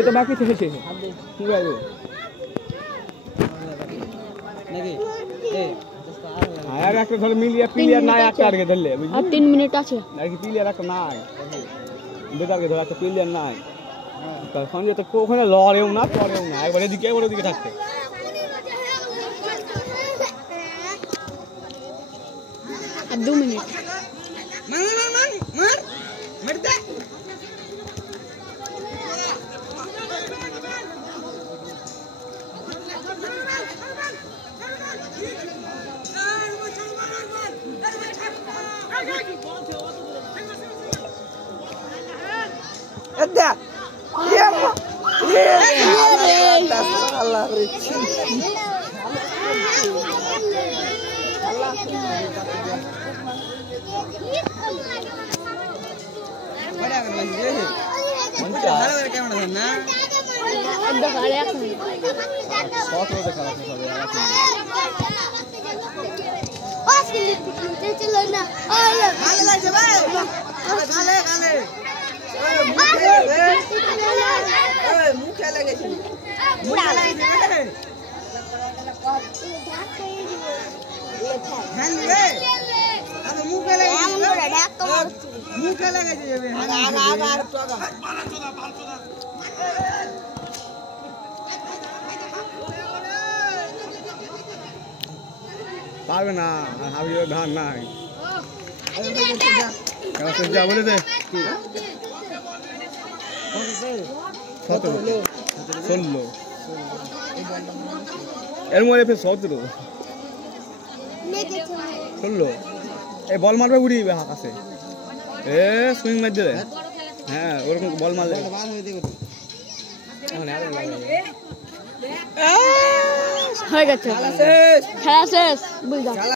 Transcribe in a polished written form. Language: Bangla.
এটা বাকি থেকে একটা ধরে মিলিয়ে প্লেয়ার নাই একটা আগে ধরলে আর 3 মিনিট আছে নাকি প্লেয়ার একটা নাই বেকারকে ধরে একটা প্লেয়ার নাই তখন যে তো ওখানে লড়েও না পড়েও না একবার এদিকে একবার ওদিকে থাকতে আর 2 মিনিট মার দে Ada. Iya. Iya. Allah ricin. Allah. Mana kan lagi? Mana? Mana mereka mana sana? Ada kali aku. Foto udah kalah nih Oh, sini celana na. Oh, ya. Kale coba. Kale. মুখে লেগেছে পারবে না হাবিবের ধান নাই যা বলে দে 17 16 এর মধ্যে ফের 17 16 এই বল মারবে উড়িবে আকাশে এ সুইং মার দিলে হ্যাঁ ওরকম বল মারলে হয়ে গেছে খেলা শেষ বুঝলাম